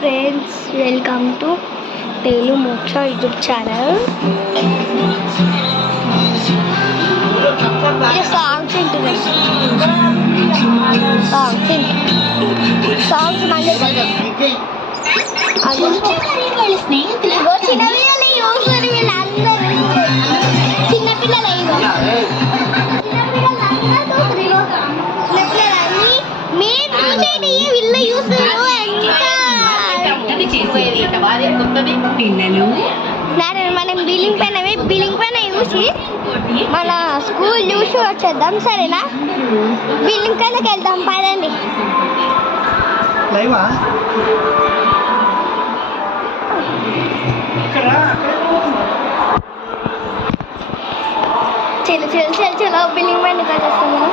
Friends, welcome to Telugu మోక్ష YouTube channel. Songs మనం billing పైన చూసి మన స్కూల్ చూసి వచ్చేద్దాం, సరేనా? బిల్లింగ్ పైనకి వెళ్దాం, పదండి. చలో బిల్లింగ్ పైనకి వచ్చేస్తాం మనం.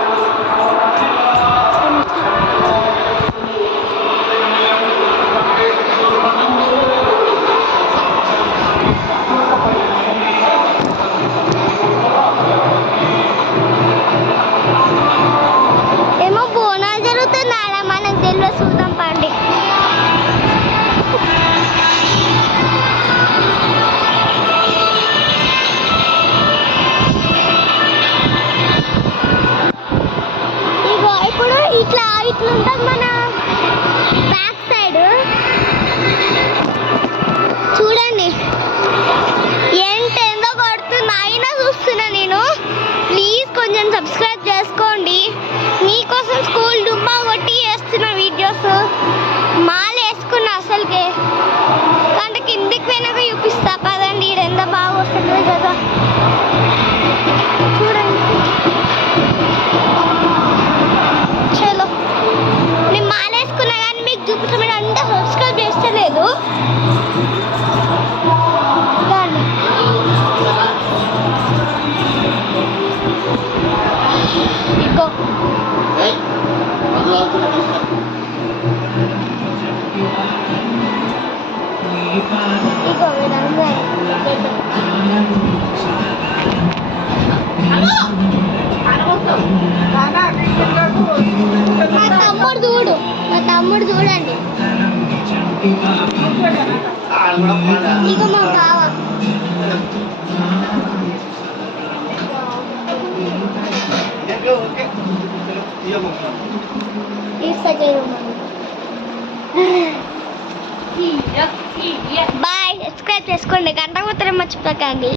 ఇట్లుంటుంది మన బ్యాక్ సైడ్, చూడండి. ఎంతో కొడుతుంది, అయినా చూస్తున్నా నేను. ప్లీజ్ కొంచెం సబ్స్క్రైబ్ చేసుకోండి. మీకోసం స్కూల్ డుమ్మా కొట్టి చేస్తున్న వీడియోస్. మాల వేసుకున్నా అసలుకే, అంటే కిందికి పోయినాక చూపిస్తా పదండి. ఎంత బాగా వస్తుంది కదా, చూడండి. చలో, నేను మాల వేసుకున్నా కానీ మీకు చూపించమని అంతా సబ్స్క్రైబ్ చేస్తలేదు. ఇగో మా తమ్ముడు చూడండి. ఇక మా బావ బాయ్. సబ్స్క్రైబ్ చేసుకోండి, గంట మాత్రం మర్చిపోకండి.